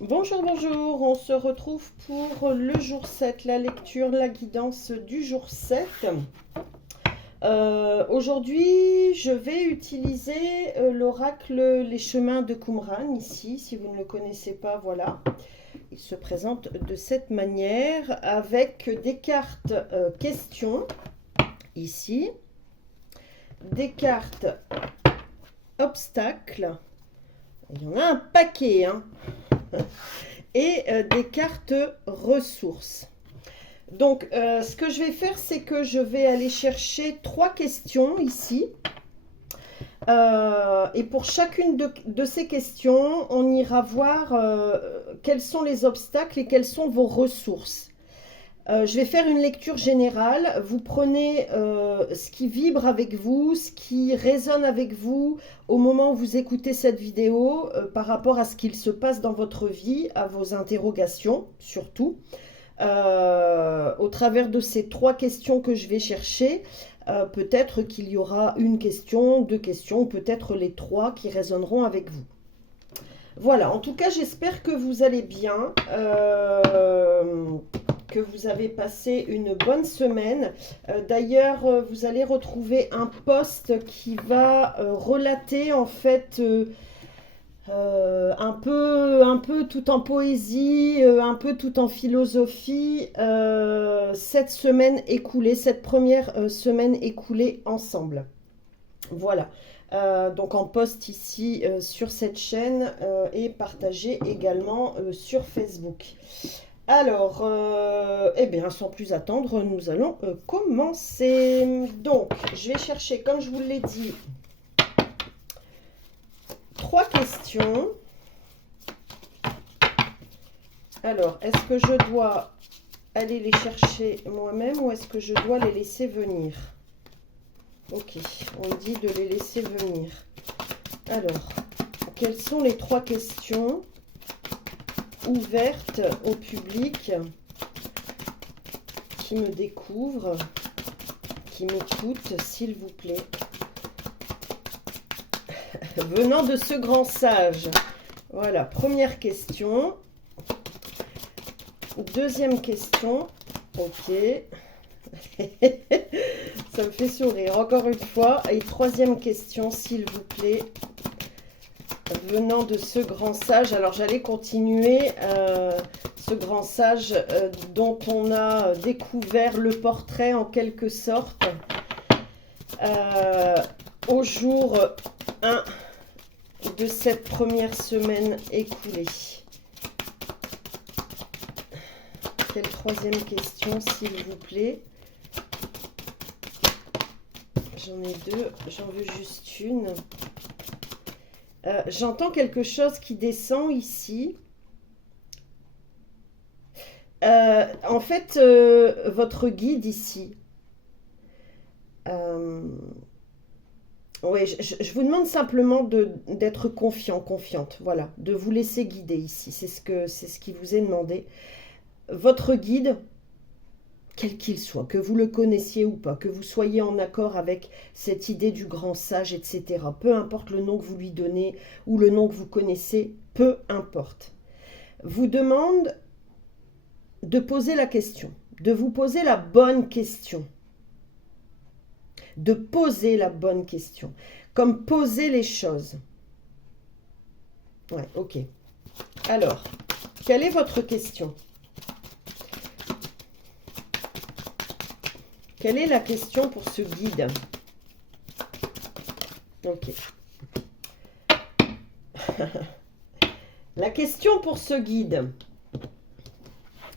Bonjour, bonjour, on se retrouve pour le jour 7, la lecture, la guidance du jour 7. Aujourd'hui, je vais utiliser l'oracle Les Chemins de Qumran, ici, si vous ne le connaissez pas, voilà. Il se présente de cette manière, avec des cartes questions, ici, des cartes obstacles, il y en a un paquet, hein, et des cartes ressources. Donc, ce que je vais faire, c'est que je vais aller chercher 3 questions ici. Et pour chacune de ces questions, on ira voir quels sont les obstacles et quelles sont vos ressources. Je vais faire une lecture générale. Vous prenez ce qui vibre avec vous, ce qui résonne avec vous au moment où vous écoutez cette vidéo par rapport à ce qu'il se passe dans votre vie, à vos interrogations surtout. Au travers de ces 3 questions que je vais chercher, peut-être qu'il y aura une question, 2 questions, peut-être les 3 qui résonneront avec vous. Voilà, en tout cas, j'espère que vous allez bien, que vous avez passé une bonne semaine. D'ailleurs, vous allez retrouver un post qui va relater en fait un peu tout en poésie, un peu tout en philosophie, cette semaine écoulée, cette première semaine écoulée ensemble. Voilà. Donc en post ici sur cette chaîne et partagé également sur Facebook. Alors, eh bien, sans plus attendre, nous allons commencer. Donc, je vais chercher, comme je vous l'ai dit, 3 questions. Alors, est-ce que je dois aller les chercher moi-même ou est-ce que je dois les laisser venir? Ok, on dit de les laisser venir. Alors, quelles sont les 3 questions ouvertes au public qui me découvre, qui m'écoute, s'il vous plaît? Venant de ce grand sage. Voilà, première question. Deuxième question. Ok. Ça me fait sourire, encore une fois. Et troisième question, s'il vous plaît. Venant de ce grand sage. Alors, j'allais continuer. Ce grand sage dont on a découvert le portrait en quelque sorte au jour 1 de cette première semaine écoulée. Quelle troisième question, s'il vous plaît? J'en ai 2, j'en veux juste une. J'entends quelque chose qui descend ici. En fait, votre guide ici. Oui, je vous demande simplement d'être confiant, confiante, voilà, de vous laisser guider ici. C'est ce qui vous est demandé. Votre guide, quel qu'il soit, que vous le connaissiez ou pas, que vous soyez en accord avec cette idée du grand sage, etc. Peu importe le nom que vous lui donnez ou le nom que vous connaissez, peu importe. Vous demande de poser la question, de vous poser la bonne question. De poser la bonne question. Comme poser les choses. Ouais, ok. Alors, quelle est votre question? Quelle est la question pour ce guide? Ok. La question pour ce guide.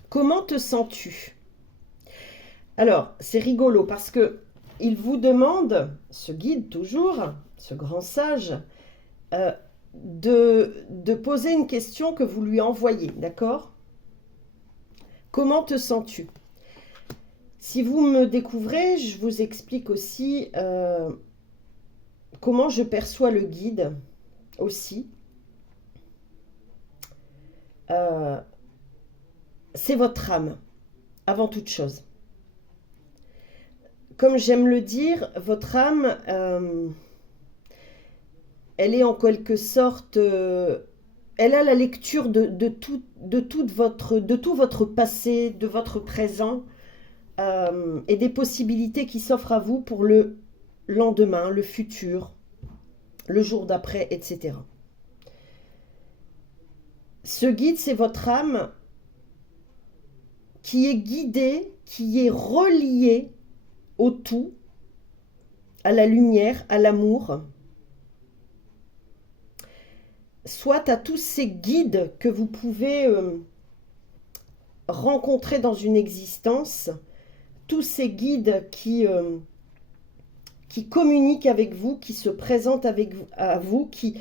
Comment te sens-tu? Alors, c'est rigolo parce que il vous demande, ce guide toujours, ce grand sage, de poser une question que vous lui envoyez, d'accord? Comment te sens-tu? Si vous me découvrez, je vous explique aussi comment je perçois le guide aussi. C'est votre âme, avant toute chose. Comme j'aime le dire, votre âme, elle est en quelque sorte, elle a la lecture de tout votre passé, de votre présent, et des possibilités qui s'offrent à vous pour le lendemain, le futur, le jour d'après, etc. Ce guide, c'est votre âme qui est guidée, qui est reliée au tout, à la lumière, à l'amour, soit à tous ces guides que vous pouvez rencontrer dans une existence, tous ces guides qui communiquent avec vous, qui se présentent à vous, qui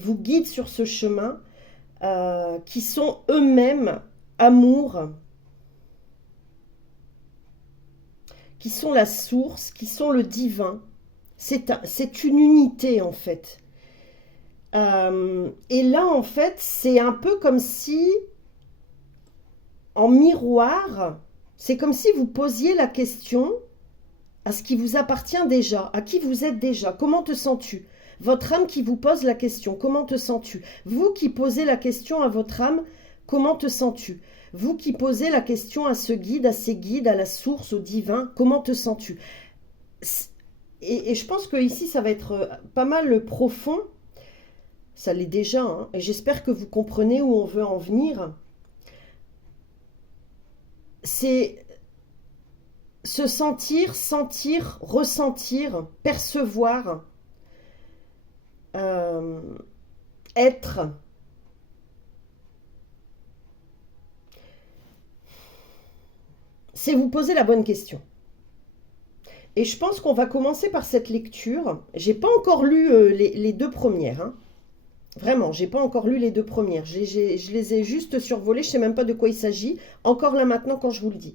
vous guident sur ce chemin, qui sont eux-mêmes amour, qui sont la source, qui sont le divin. C'est une unité en fait. Et là en fait, c'est un peu comme si, en miroir, c'est comme si vous posiez la question à ce qui vous appartient déjà, à qui vous êtes déjà. Comment te sens-tu? Votre âme qui vous pose la question, comment te sens-tu? Vous qui posez la question à votre âme, comment te sens-tu? Vous qui posez la question à ce guide, à ces guides, à la source, au divin, comment te sens-tu? Et je pense que ici, ça va être pas mal profond. Ça l'est déjà, hein, et j'espère que vous comprenez où on veut en venir. C'est se sentir, sentir, ressentir, percevoir, être. C'est vous poser la bonne question. Et je pense qu'on va commencer par cette lecture. J'ai pas encore lu les deux premières, hein. Vraiment, j'ai pas encore lu les deux premières. Je les ai juste survolées, je sais même pas de quoi il s'agit. Encore là maintenant quand je vous le dis.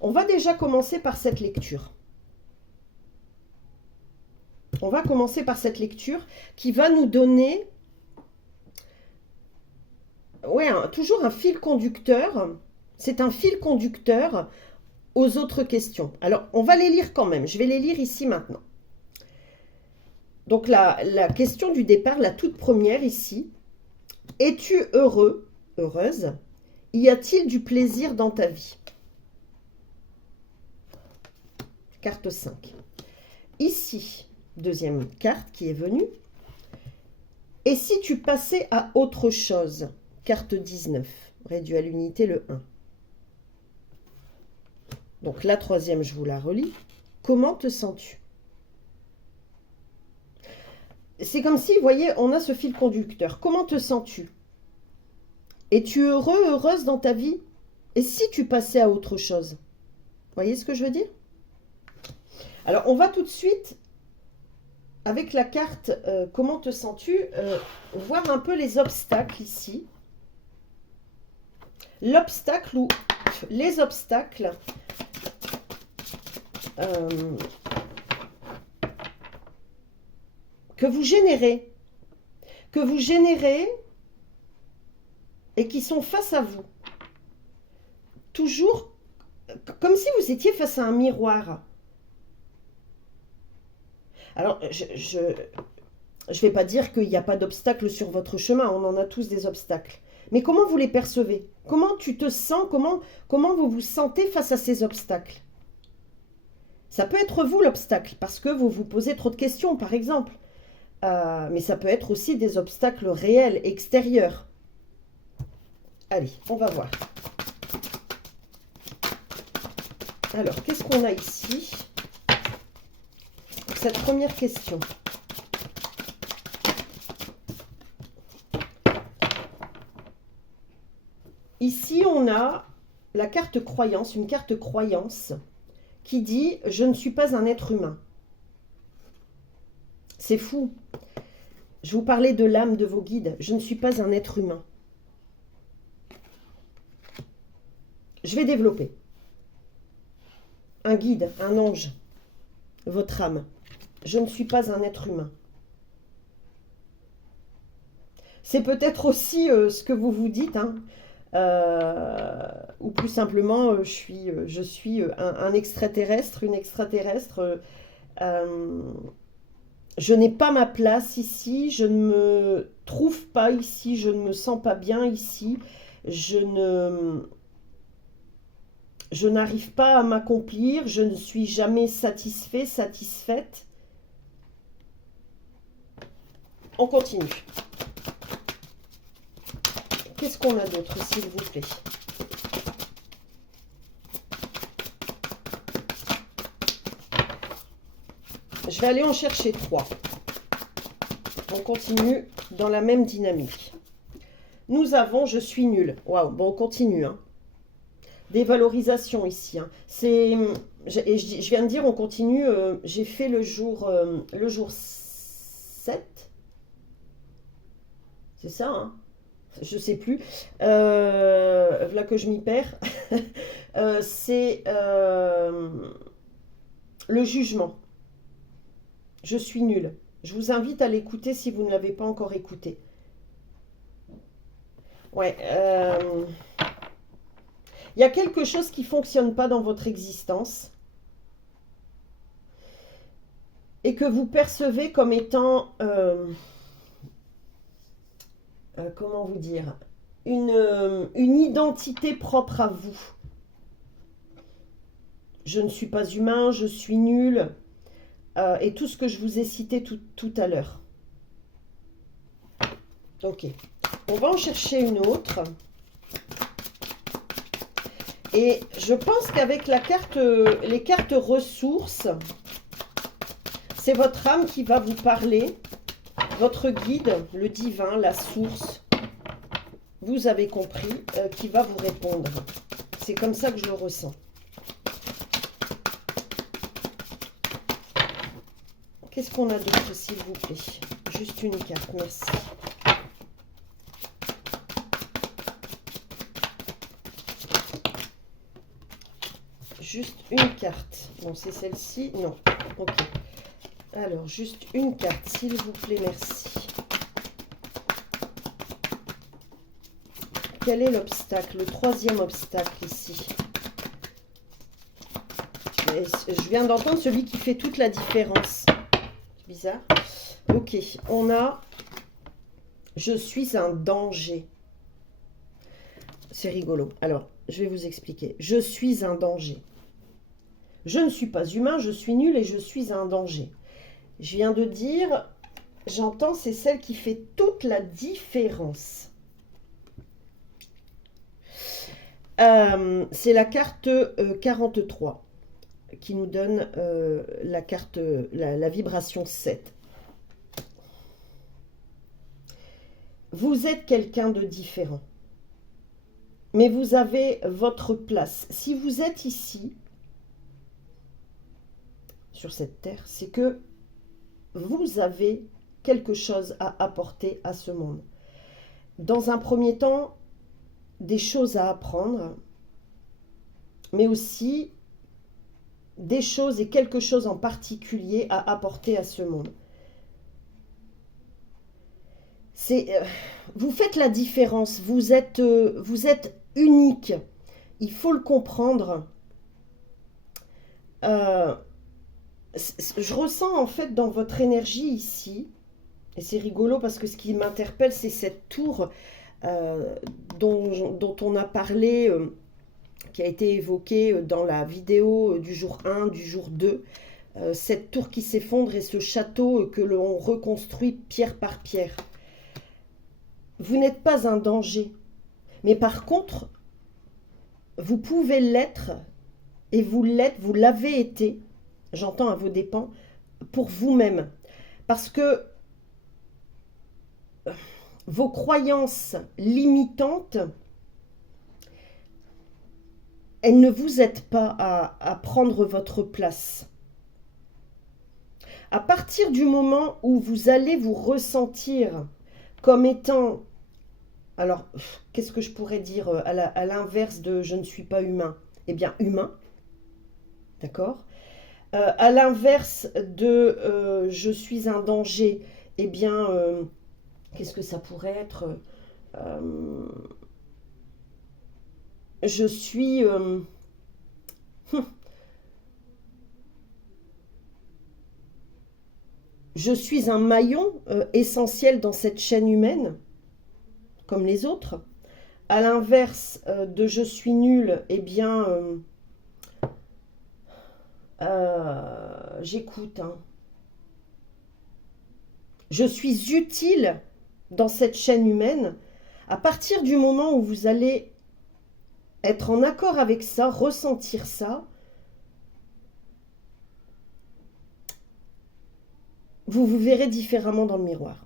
On va déjà commencer par cette lecture. On va commencer par cette lecture qui va nous donner toujours un fil conducteur. C'est un fil conducteur aux autres questions. Alors, on va les lire quand même. Je vais les lire ici maintenant. Donc, la question du départ, la toute première ici. Es-tu heureux, heureuse? Y a-t-il du plaisir dans ta vie? Carte 5. Ici, deuxième carte qui est venue. Et si tu passais à autre chose? Carte 19, réduit à l'unité le 1. Donc la troisième, je vous la relis. Comment te sens-tu? C'est comme si, vous voyez, on a ce fil conducteur. Comment te sens-tu? Es-tu heureux, heureuse dans ta vie? Et si tu passais à autre chose? Vous voyez ce que je veux dire? Alors, on va tout de suite, avec la carte comment te sens-tu, voir un peu les obstacles ici. L'obstacle ou les obstacles que vous générez et qui sont face à vous. Toujours comme si vous étiez face à un miroir. Alors, je ne vais pas dire qu'il n'y a pas d'obstacles sur votre chemin, on en a tous des obstacles. Mais comment vous les percevez? Comment tu te sens? Comment vous vous sentez face à ces obstacles? Ça peut être vous l'obstacle, parce que vous vous posez trop de questions, par exemple. Mais ça peut être aussi des obstacles réels, extérieurs. Allez, on va voir. Alors, qu'est-ce qu'on a ici? Cette première question. Ici, on a la carte croyance, une carte croyance qui dit « Je ne suis pas un être humain ». C'est fou. Je vous parlais de l'âme de vos guides. Je ne suis pas un être humain. Je vais développer. Un guide, un ange, votre âme. Je ne suis pas un être humain. C'est peut-être aussi ce que vous vous dites, hein, ou plus simplement, je suis un extraterrestre, une extraterrestre. Je n'ai pas ma place ici, je ne me trouve pas ici, je ne me sens pas bien ici, je ne, je n'arrive pas à m'accomplir, je ne suis jamais satisfait, satisfaite. On continue. Qu'est-ce qu'on a d'autre, s'il vous plaît? Je vais aller en chercher 3. On continue dans la même dynamique. Nous avons « je suis nul ». Waouh, bon, on continue. Hein. Dévalorisation ici. Hein. Je viens de dire on continue. J'ai fait le jour 7. C'est ça, hein? Je sais plus. Voilà que je m'y perds. C'est le jugement. Je suis nul. Je vous invite à l'écouter si vous ne l'avez pas encore écouté. Ouais. Il y a quelque chose qui ne fonctionne pas dans votre existence et que vous percevez comme étant, comment vous dire, une identité propre à vous. Je ne suis pas humain, je suis nul, et tout ce que je vous ai cité tout à l'heure. Ok, on va en chercher une autre. Et je pense qu'avec la carte, les cartes ressources, c'est votre âme qui va vous parler, votre guide, le divin, la source, vous avez compris, qui va vous répondre. C'est comme ça que je le ressens. Qu'est-ce qu'on a d'autre, s'il vous plaît? Juste une carte, merci. Juste une carte. Bon, c'est celle-ci. Non. Ok. Alors, juste une carte, s'il vous plaît, merci. Quel est l'obstacle? Le troisième obstacle ici. Je viens d'entendre celui qui fait toute la différence. C'est bizarre. Ok, on a « Je suis un danger ». C'est rigolo. Alors, je vais vous expliquer. Je suis un danger. Je ne suis pas humain, je suis nul et je suis un danger. Je viens de dire, j'entends, c'est celle qui fait toute la différence. C'est la carte 43 qui nous donne la carte, la vibration 7. Vous êtes quelqu'un de différent, mais vous avez votre place. Si vous êtes ici, sur cette terre, c'est que vous avez quelque chose à apporter à ce monde. Dans un premier temps, des choses à apprendre, mais aussi des choses et quelque chose en particulier à apporter à ce monde. Vous faites la différence, vous êtes unique, il faut le comprendre. Je ressens en fait dans votre énergie ici, et c'est rigolo parce que ce qui m'interpelle, c'est cette tour dont on a parlé, qui a été évoquée dans la vidéo du jour 1, du jour 2, cette tour qui s'effondre et ce château que l'on reconstruit pierre par pierre. Vous n'êtes pas un danger, mais par contre, vous pouvez l'être, et vous l'êtes, vous l'avez été, j'entends à vos dépens, pour vous-même. Parce que vos croyances limitantes, elles ne vous aident pas à prendre votre place. À partir du moment où vous allez vous ressentir comme étant, alors, qu'est-ce que je pourrais dire à l'inverse de « je ne suis pas humain » ? Eh bien, humain, d'accord ? À l'inverse de « je suis un danger », eh bien, qu'est-ce que ça pourrait être ? Je suis... je suis un maillon essentiel dans cette chaîne humaine, comme les autres. À l'inverse de je suis nul, eh bien, j'écoute. Hein. Je suis utile dans cette chaîne humaine. À partir du moment où vous allez être en accord avec ça, ressentir ça, vous vous verrez différemment dans le miroir.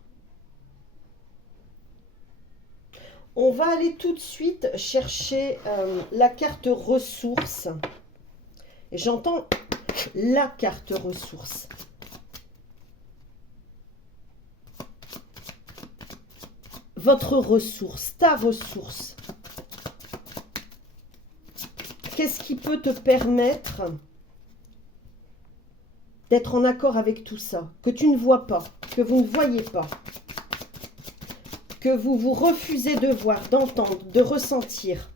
On va aller tout de suite chercher la carte ressources. Et j'entends la carte ressources. Votre ressource, ta ressource. Qu'est-ce qui peut te permettre d'être en accord avec tout ça, que tu ne vois pas, que vous ne voyez pas, que vous vous refusez de voir, d'entendre, de ressentir.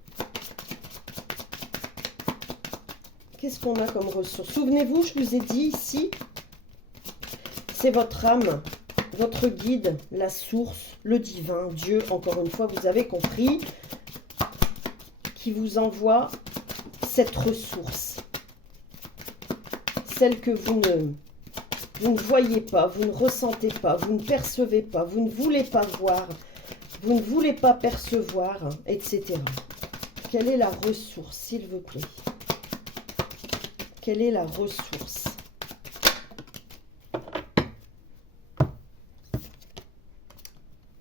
Qu'est-ce qu'on a comme ressource? Souvenez-vous, je vous ai dit ici, c'est votre âme, votre guide, la source, le divin, Dieu, encore une fois, vous avez compris, qui vous envoie cette ressource. Celle que vous ne voyez pas, vous ne ressentez pas, vous ne percevez pas, vous ne voulez pas voir, vous ne voulez pas percevoir, etc. Quelle est la ressource, s'il vous plaît? Quelle est la ressource?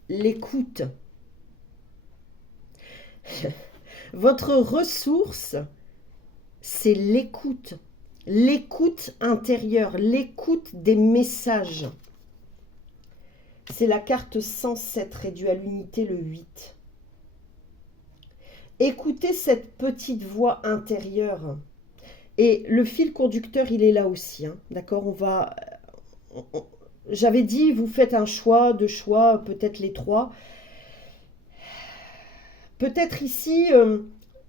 L'écoute. Votre ressource, c'est l'écoute. L'écoute intérieure, l'écoute des messages. C'est la carte 107 réduite à l'unité, le 8. Écoutez cette petite voix intérieure. Et le fil conducteur, il est là aussi. Hein, d'accord, j'avais dit, vous faites un choix, deux choix, peut-être les trois. Peut-être ici,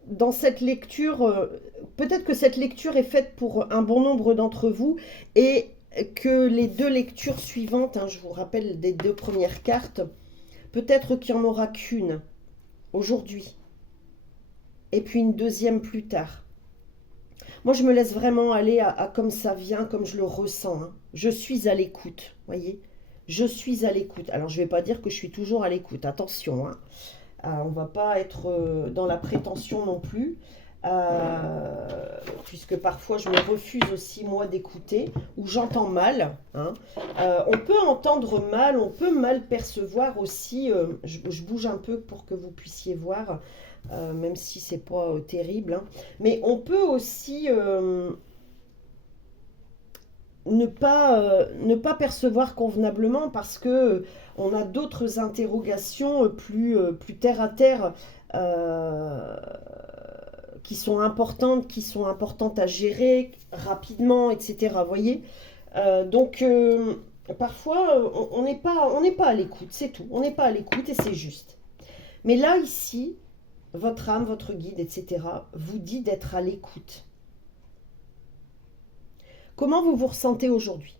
dans cette lecture, peut-être que cette lecture est faite pour un bon nombre d'entre vous et que les deux lectures suivantes, hein, je vous rappelle des deux premières cartes, peut-être qu'il n'y en aura qu'une aujourd'hui et puis une deuxième plus tard. Moi, je me laisse vraiment aller à comme ça vient, comme je le ressens. Hein. Je suis à l'écoute, voyez. Je suis à l'écoute. Alors, je ne vais pas dire que je suis toujours à l'écoute. Attention, hein. On ne va pas être dans la prétention non plus. Puisque parfois, je me refuse aussi, moi, d'écouter. Ou j'entends mal. Hein. On peut entendre mal, on peut mal percevoir aussi. Je bouge un peu pour que vous puissiez voir. Même si c'est pas terrible, hein. Mais on peut aussi ne pas percevoir convenablement parce que on a d'autres interrogations plus terre à terre qui sont importantes à gérer rapidement, etc. Vous voyez, donc parfois on n'est pas à l'écoute, c'est tout. On n'est pas à l'écoute et c'est juste. Mais là ici, votre âme, votre guide, etc., vous dit d'être à l'écoute. Comment vous vous ressentez aujourd'hui?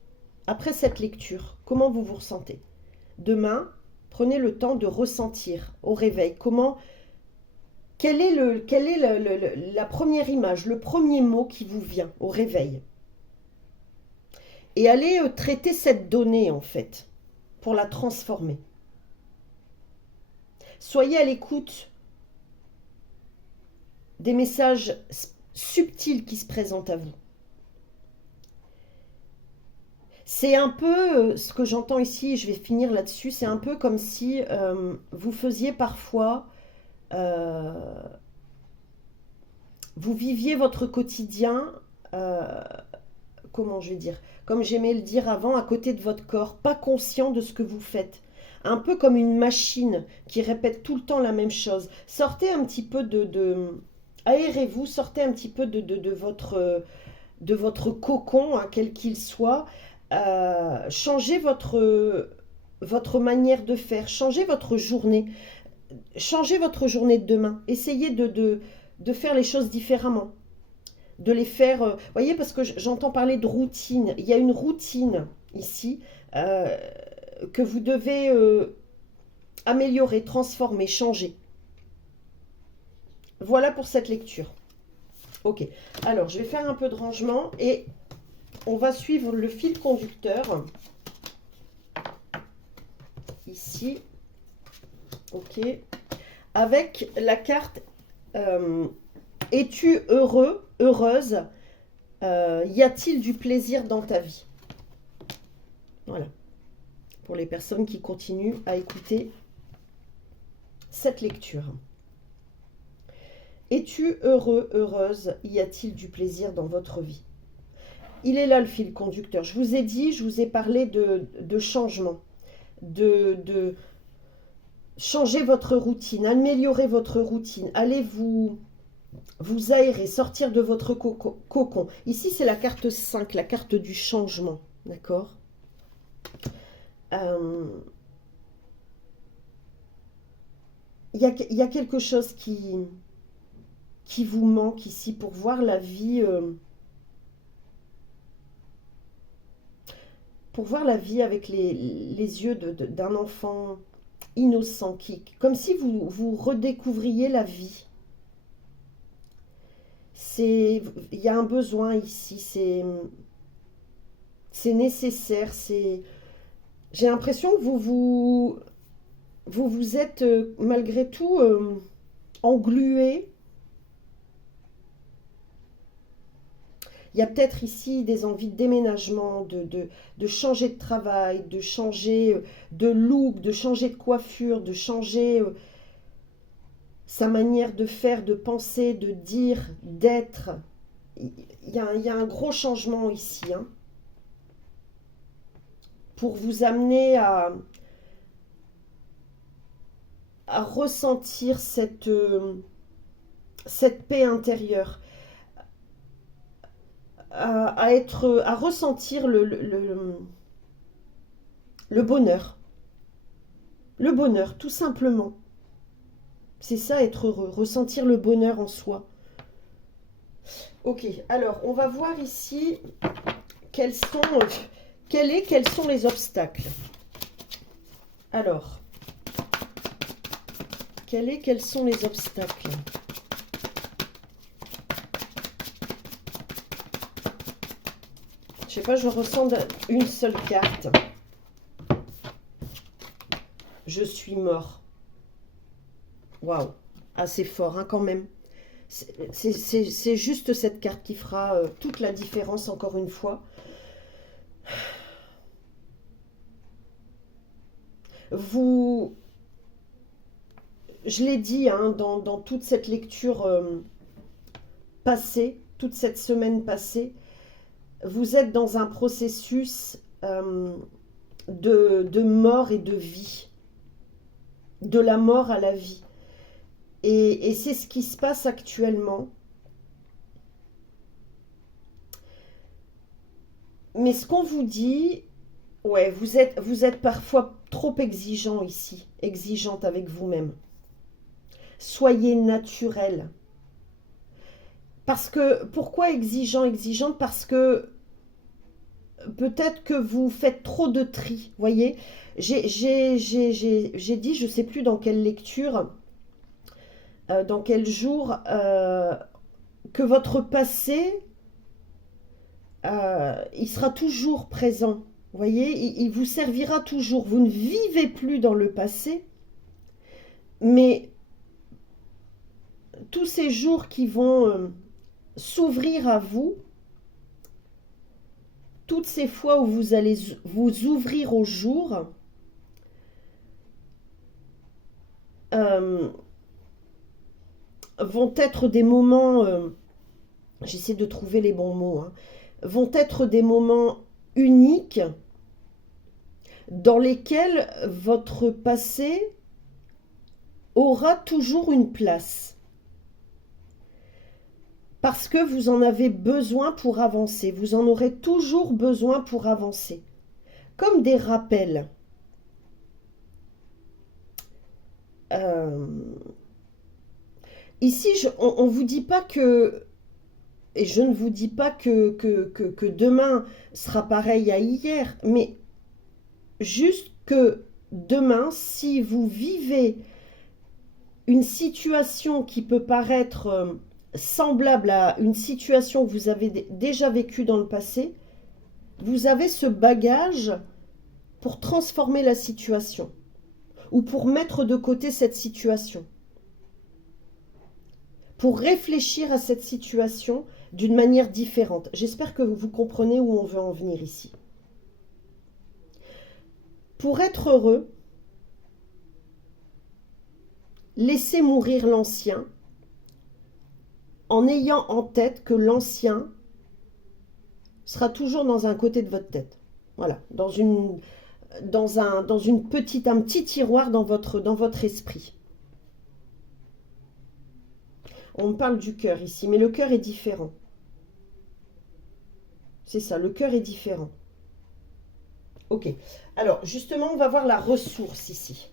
Après cette lecture, comment vous vous ressentez? Demain, prenez le temps de ressentir au réveil. Quelle est la première image, le premier mot qui vous vient au réveil? Et allez traiter cette donnée, en fait, pour la transformer. Soyez à l'écoute des messages subtils qui se présentent à vous. C'est un peu, ce que j'entends ici, et je vais finir là-dessus, c'est un peu comme si vous faisiez parfois, vous viviez votre quotidien, comment je vais dire, comme j'aimais le dire avant, à côté de votre corps, pas conscient de ce que vous faites. Un peu comme une machine qui répète tout le temps la même chose. Sortez un petit peu aérez-vous, sortez un petit peu de votre cocon, hein, quel qu'il soit. Changez votre manière de faire, changez votre journée de demain. Essayez de faire les choses différemment. De les faire, voyez, parce que j'entends parler de routine. Il y a une routine ici euh, que vous devez améliorer, transformer, changer. Voilà pour cette lecture. Ok, alors je vais faire un peu de rangement et on va suivre le fil conducteur. Ici, ok, avec la carte es-tu heureux, heureuse, y a-t-il du plaisir dans ta vie? Voilà, pour les personnes qui continuent à écouter cette lecture. Es-tu heureux, heureuse, y a-t-il du plaisir dans votre vie? Il est là le fil conducteur. Je vous ai dit, je vous ai parlé de changement, de changer votre routine, améliorer votre routine, allez vous aérer, sortir de votre cocon. Ici, c'est la carte 5, la carte du changement, d'accord? Il y a quelque chose qui vous manque ici pour voir la vie... pour voir la vie avec les yeux d'un enfant innocent, comme si vous redécouvriez la vie. Il y a un besoin ici, c'est nécessaire, j'ai l'impression que vous êtes malgré tout englué. Il y a peut-être ici des envies de déménagement, de changer de travail, de changer de look, de changer de coiffure, de changer sa manière de faire, de penser, de dire, d'être. Il y a un gros changement ici, hein, pour vous amener à ressentir cette paix intérieure. À ressentir le bonheur. Le bonheur, tout simplement. C'est ça, être heureux, ressentir le bonheur en soi. Ok, alors, on va voir ici quels sont les obstacles. Alors, quels sont les obstacles? Je sais pas, je ressens une seule carte. Je suis mort. Waouh, assez fort, hein, quand même. C'est juste cette carte qui fera toute la différence, encore une fois. Je l'ai dit, hein, dans toute cette lecture passée, toute cette semaine passée, vous êtes dans un processus de mort et de vie, de la mort à la vie. Et c'est ce qui se passe actuellement. Mais ce qu'on vous dit, ouais, vous êtes parfois trop exigeant ici, exigeante avec vous-même. Soyez naturel. Parce que, pourquoi exigeante? Parce que peut-être que vous faites trop de tri, voyez. J'ai dit, je ne sais plus dans quelle lecture, dans quel jour, que votre passé, il sera toujours présent, voyez. Il vous servira toujours. Vous ne vivez plus dans le passé, mais tous ces jours qui vont s'ouvrir à vous, toutes ces fois où vous allez vous ouvrir au jour, vont être des moments, j'essaie de trouver les bons mots, hein, vont être des moments uniques dans lesquels votre passé aura toujours une place. Parce que vous en avez besoin pour avancer. Vous en aurez toujours besoin pour avancer. Comme des rappels. Ici, on ne vous dit pas que... Et je ne vous dis pas que demain sera pareil à hier. Mais juste que demain, si vous vivez une situation qui peut paraître semblable à une situation que vous avez déjà vécue dans le passé, vous avez ce bagage pour transformer la situation ou pour mettre de côté cette situation, pour réfléchir à cette situation d'une manière différente. J'espère que vous comprenez où on veut en venir ici. Pour être heureux, laissez mourir l'ancien en ayant en tête que l'ancien sera toujours dans un côté de votre tête. Voilà, un petit tiroir dans votre esprit. On parle du cœur ici, mais le cœur est différent. C'est ça, le cœur est différent. Ok, alors justement, on va voir la ressource ici.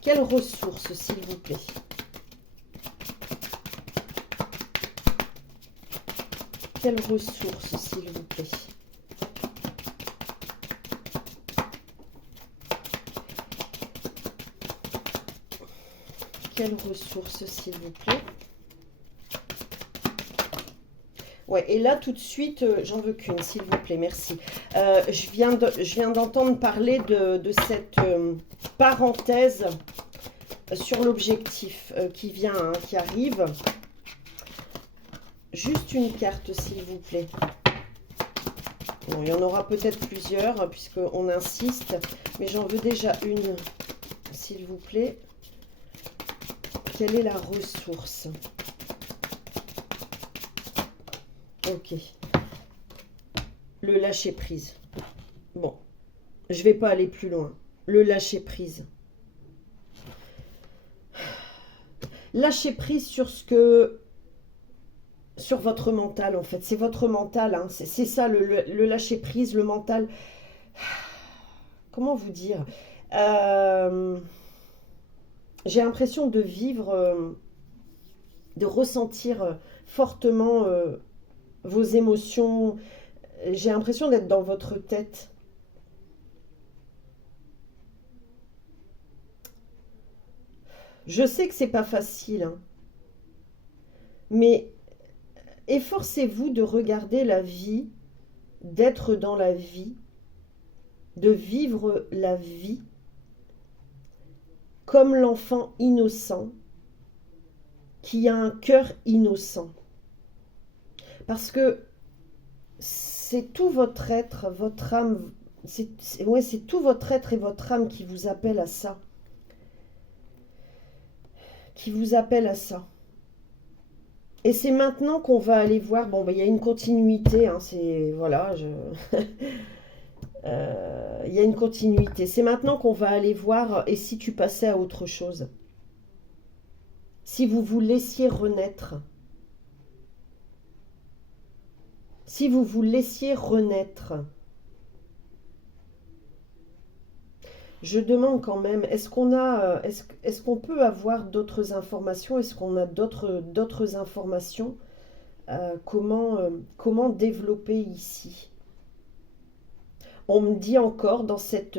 Quelle ressource, s'il vous plaît? Quelle ressource, s'il vous plaît? Quelle ressource, s'il vous plaît? Ouais, et là, tout de suite, j'en veux qu'une, s'il vous plaît, merci. Je viens d'entendre parler de cette parenthèse sur l'objectif qui arrive. Juste une carte, s'il vous plaît. Bon, il y en aura peut-être plusieurs, puisqu'on insiste, mais j'en veux déjà une, s'il vous plaît. Quelle est la ressource? Ok. Le lâcher-prise. Bon, je ne vais pas aller plus loin. Le lâcher-prise. Lâcher-prise sur votre mental, en fait. C'est votre mental, hein. C'est ça, le lâcher-prise, le mental. Comment vous dire? J'ai l'impression de vivre, de ressentir fortement vos émotions. J'ai l'impression d'être dans votre tête. Je sais que c'est pas facile, hein, mais efforcez-vous de regarder la vie, d'être dans la vie, de vivre la vie comme l'enfant innocent qui a un cœur innocent. Parce que c'est tout votre être, votre âme, c'est tout votre être et votre âme qui vous appelle à ça. Qui vous appelle à ça. Et c'est maintenant qu'on va aller voir, bon, ben, il y a une continuité, hein, c'est, voilà, il y a une continuité. C'est maintenant qu'on va aller voir, et si tu passais à autre chose? Si vous vous laissiez renaître. Si vous vous laissiez renaître. Je demande quand même, est-ce qu'on peut avoir d'autres informations? Est-ce qu'on a d'autres informations? Comment développer ici? On me dit encore dans cette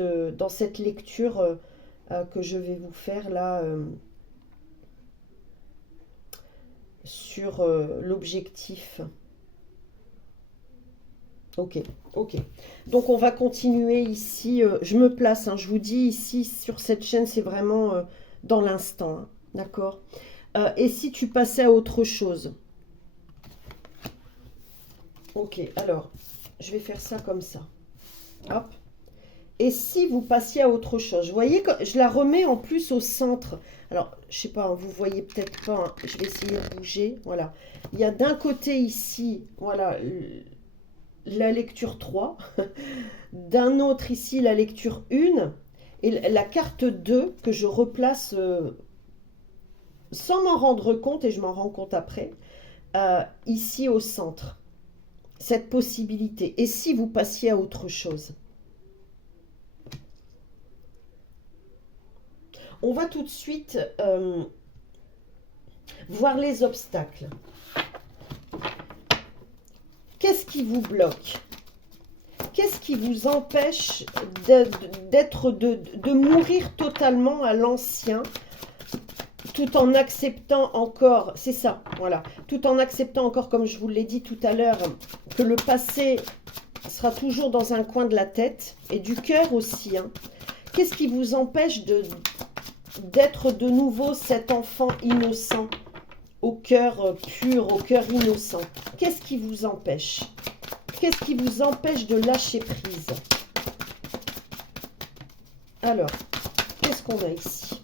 lecture que je vais vous faire là sur l'objectif. Ok, ok. Donc on va continuer ici. Je me place, hein, je vous dis ici sur cette chaîne, c'est vraiment dans l'instant. Hein, d'accord? Et si tu passais à autre chose? Ok, alors, je vais faire ça comme ça. Hop. Et si vous passiez à autre chose? Vous voyez, je la remets en plus au centre. Alors, je sais pas, vous voyez peut-être pas. Hein, je vais essayer de bouger. Voilà. Il y a d'un côté ici, voilà, la lecture 3. D'un autre ici, la lecture 1. Et la carte 2 que je replace sans m'en rendre compte, et je m'en rends compte après, ici au centre. Cette possibilité. Et si vous passiez à autre chose? On va tout de suite voir les obstacles. Qu'est-ce qui vous bloque? Qu'est-ce qui vous empêche de mourir totalement à l'ancien, tout en acceptant encore, c'est ça, voilà, tout en acceptant encore, comme je vous l'ai dit tout à l'heure, que le passé sera toujours dans un coin de la tête et du cœur aussi. Hein. Qu'est-ce qui vous empêche d'être de nouveau cet enfant innocent, au cœur pur, au cœur innocent? Qu'est-ce qui vous empêche? Qu'est-ce qui vous empêche de lâcher prise? Alors, qu'est-ce qu'on a ici?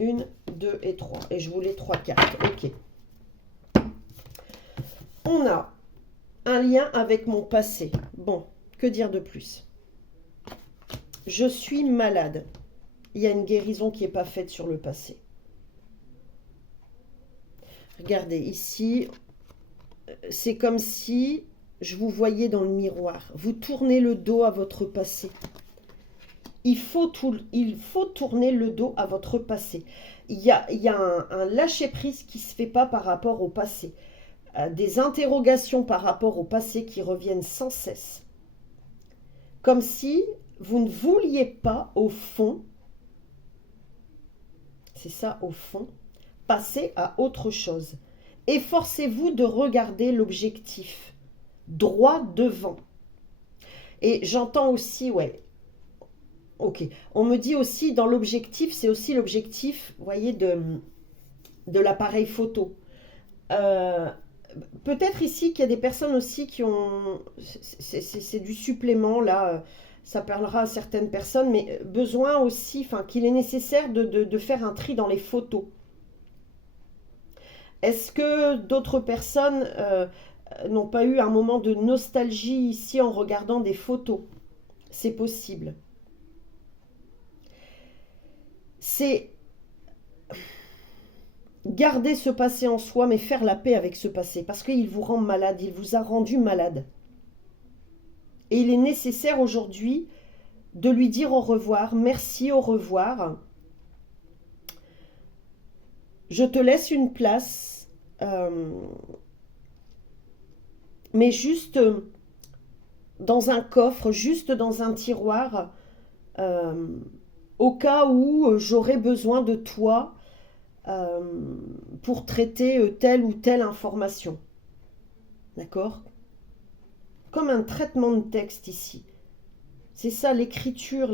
1, 2 et 3. Et je voulais 3 cartes. Ok. On a un lien avec mon passé. Bon, que dire de plus? Je suis malade. Il y a une guérison qui n'est pas faite sur le passé. Regardez, ici, c'est comme si je vous voyais dans le miroir. Vous tournez le dos à votre passé. Il faut tourner le dos à votre passé. Il y a un lâcher-prise qui ne se fait pas par rapport au passé. Des interrogations par rapport au passé qui reviennent sans cesse. Comme si vous ne vouliez pas, au fond, c'est ça, au fond, passer à autre chose. Efforcez-vous de regarder l'objectif droit devant. Et j'entends aussi, ouais, ok, on me dit aussi dans l'objectif, c'est aussi l'objectif, vous voyez, de l'appareil photo. Peut-être ici qu'il y a des personnes aussi qui ont, c'est du supplément là, ça parlera à certaines personnes, mais besoin aussi, enfin qu'il est nécessaire de faire un tri dans les photos. Est-ce que d'autres personnes n'ont pas eu un moment de nostalgie ici en regardant des photos? C'est possible. C'est garder ce passé en soi, mais faire la paix avec ce passé, parce qu'il vous rend malade, il vous a rendu malade. Et il est nécessaire aujourd'hui de lui dire au revoir, merci, au revoir. Je te laisse une place, mais juste dans un coffre, juste dans un tiroir, au cas où j'aurais besoin de toi pour traiter telle ou telle information. D'accord? Comme un traitement de texte ici. C'est ça l'écriture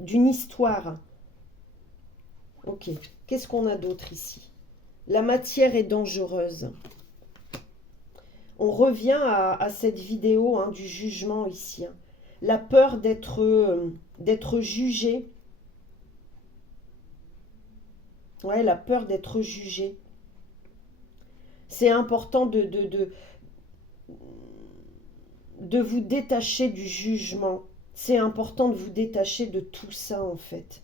d'une histoire. Ok, qu'est-ce qu'on a d'autre ici? La matière est dangereuse. On revient à cette vidéo hein, du jugement ici. Hein. La peur d'être jugé. Ouais, la peur d'être jugé. C'est important de vous détacher du jugement. C'est important de vous détacher de tout ça en fait.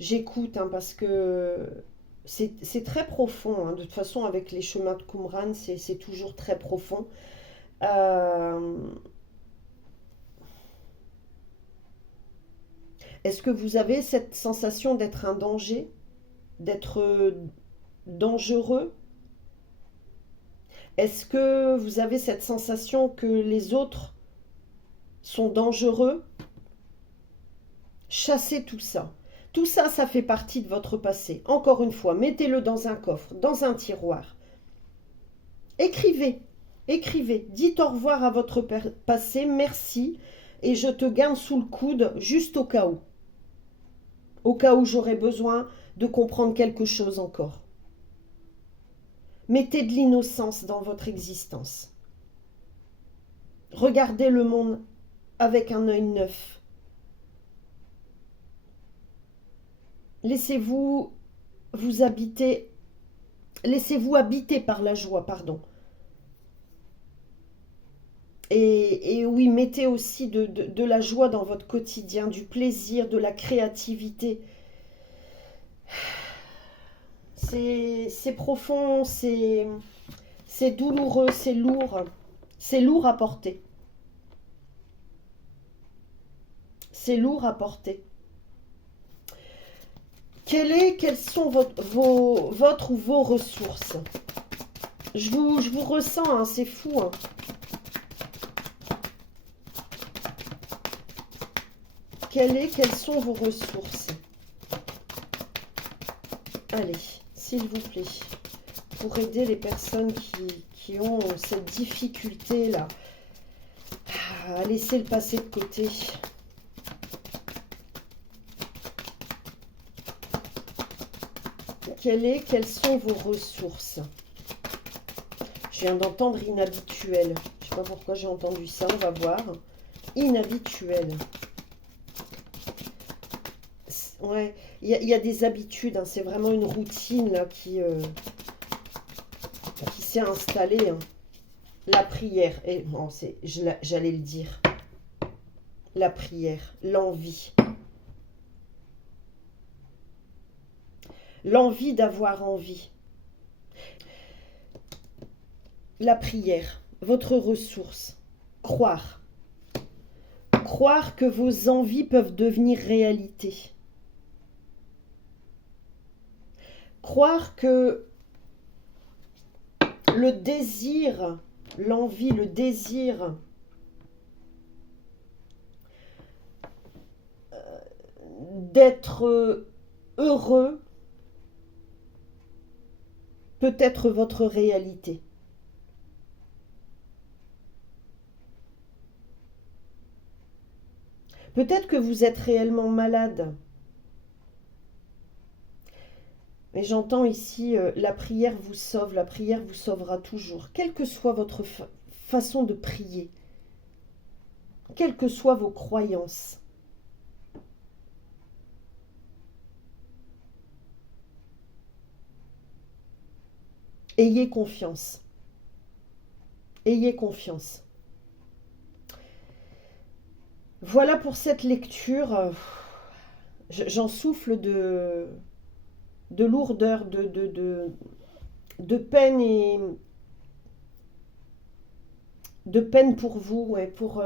J'écoute hein, parce que c'est très profond. Hein. De toute façon, avec les chemins de Qumran, c'est toujours très profond. Est-ce que vous avez cette sensation d'être un danger? D'être dangereux? Est-ce que vous avez cette sensation que les autres sont dangereux? Chassez tout ça. Tout ça, ça fait partie de votre passé. Encore une fois, mettez-le dans un coffre, dans un tiroir. Écrivez, écrivez. Dites au revoir à votre passé, merci, et je te garde sous le coude juste au cas où. Au cas où j'aurais besoin de comprendre quelque chose encore. Mettez de l'innocence dans votre existence. Regardez le monde avec un œil neuf. Laissez-vous habiter par la joie, pardon. Et oui, mettez aussi de la joie dans votre quotidien, du plaisir, de la créativité. C'est profond, c'est douloureux, c'est lourd. C'est lourd à porter. C'est lourd à porter. Quelles sont votre ou vos ressources? Je vous ressens, hein, c'est fou. Hein. Quelles sont vos ressources? Allez, s'il vous plaît, pour aider les personnes qui ont cette difficulté-là à laisser le passé de côté. Quelles sont vos ressources? Je viens d'entendre inhabituel. Je ne sais pas pourquoi j'ai entendu ça, on va voir. Inhabituel. Ouais, il y a des habitudes, hein, c'est vraiment une routine là, qui s'est installée. Hein. La prière, et bon, j'allais le dire. La prière, l'envie. L'envie d'avoir envie. La prière, votre ressource. Croire. Croire que vos envies peuvent devenir réalité. Croire que le désir, l'envie, le désir d'être heureux peut être votre réalité. Peut-être que vous êtes réellement malade. Mais j'entends ici, la prière vous sauve, la prière vous sauvera toujours. Quelle que soit votre façon de prier, quelles que soient vos croyances. Ayez confiance. Ayez confiance. Voilà pour cette lecture. J'en souffle de lourdeur, de peine et de peine pour vous, ouais, pour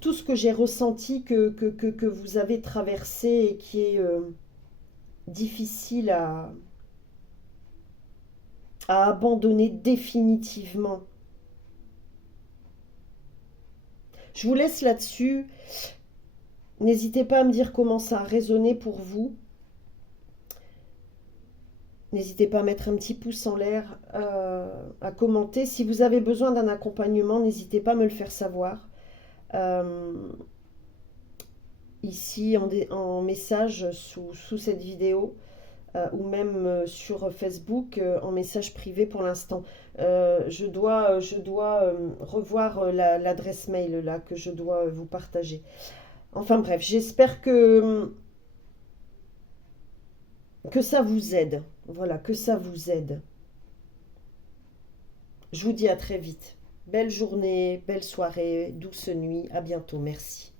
tout ce que j'ai ressenti, que vous avez traversé et qui est difficile à abandonner définitivement. Je vous laisse là-dessus. N'hésitez pas à me dire comment ça a résonné pour vous. N'hésitez pas à mettre un petit pouce en l'air, à commenter. Si vous avez besoin d'un accompagnement, n'hésitez pas à me le faire savoir. Ici, en message sous cette vidéo, ou même sur Facebook, en message privé pour l'instant. Je dois revoir l'adresse mail là que je dois vous partager. Enfin bref, j'espère que ça vous aide. Voilà, que ça vous aide. Je vous dis à très vite. Belle journée, belle soirée, douce nuit. À bientôt. Merci.